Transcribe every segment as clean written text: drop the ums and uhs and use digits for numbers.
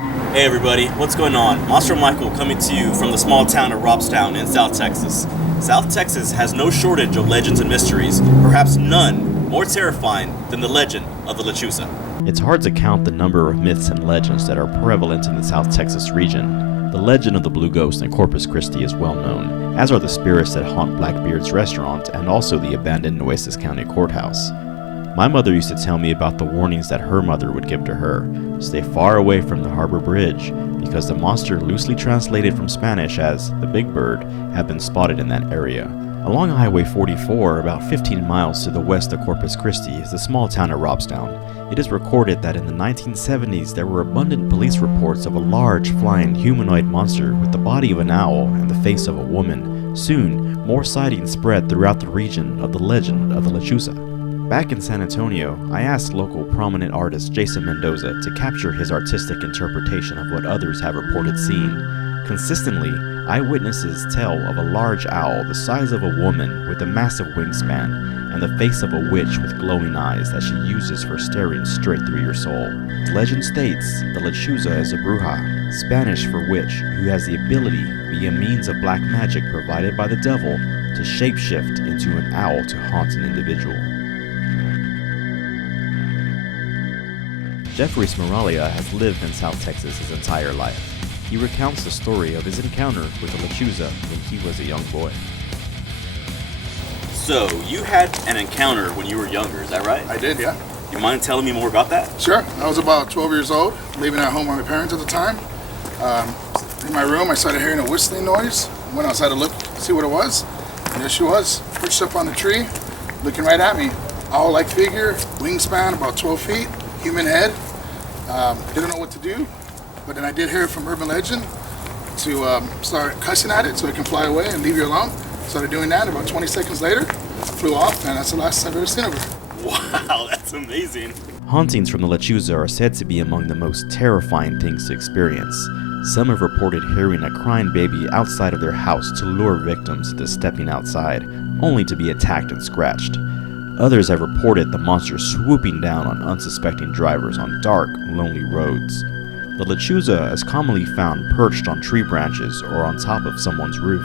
Hey everybody, what's going on? Monster Michael coming to you from the small town of Robstown in South Texas. South Texas has no shortage of legends and mysteries, perhaps none more terrifying than the legend of the Lechuza. It's hard to count the number of myths and legends that are prevalent in the South Texas region. The legend of the Blue Ghost in Corpus Christi is well known, as are the spirits that haunt Blackbeard's restaurant and also the abandoned Nueces County Courthouse. My mother used to tell me about the warnings that her mother would give to her. Stay far away from the Harbor Bridge, because the monster, loosely translated from Spanish as the Big Bird, have been spotted in that area. Along Highway 44, about 15 miles to the west of Corpus Christi, is the small town of Robstown. It is recorded that in the 1970s there were abundant police reports of a large, flying humanoid monster with the body of an owl and the face of a woman. Soon, more sightings spread throughout the region of the legend of the Lechuza. Back in San Antonio, I asked local prominent artist Jason Mendoza to capture his artistic interpretation of what others have reported seeing. Consistently, eyewitnesses tell of a large owl the size of a woman with a massive wingspan and the face of a witch with glowing eyes that she uses for staring straight through your soul. The legend states the Lechuza is a bruja, Spanish for witch, who has the ability, via means of black magic provided by the devil, to shapeshift into an owl to haunt an individual. Jeffrey Smaralia has lived in South Texas his entire life. He recounts the story of his encounter with the Lechuza when he was a young boy. So, you had an encounter when you were younger, is that right? I did, yeah. You mind telling me more about that? Sure. I was about 12 years old, living at home with my parents at the time. In my room, I started hearing a whistling noise. Went outside to look, see what it was. And there she was, perched up on the tree, looking right at me. Owl-like figure, wingspan about 12 feet, human head. Didn't know what to do, but then I did hear it from urban legend to start cussing at it so it can fly away and leave you alone. Started doing that. About 20 seconds later, flew off, and that's the last I've ever seen of her. Wow, that's amazing. Hauntings from the Lechuza are said to be among the most terrifying things to experience. Some have reported hearing a crying baby outside of their house to lure victims into stepping outside, only to be attacked and scratched. Others have reported the monster swooping down on unsuspecting drivers on dark, lonely roads. The Lechuza is commonly found perched on tree branches or on top of someone's roof.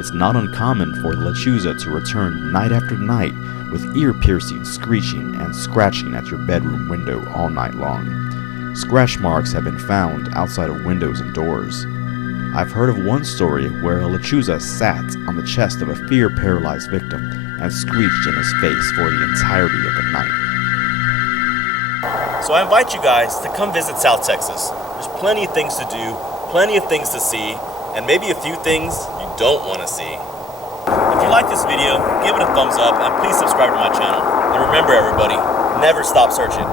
It's not uncommon for the Lechuza to return night after night with ear-piercing screeching and scratching at your bedroom window all night long. Scratch marks have been found outside of windows and doors. I've heard of one story where a Lechuza sat on the chest of a fear-paralyzed victim and screeched in his face for the entirety of the night. So I invite you guys to come visit South Texas. There's plenty of things to do, plenty of things to see, and maybe a few things you don't want to see. If you like this video, give it a thumbs up and please subscribe to my channel. And remember everybody, never stop searching.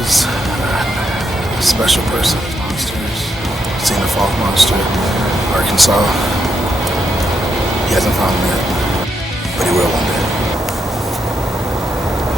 He's a special person. Monsters. Seen the Falk Monster, Arkansas. He hasn't found him yet.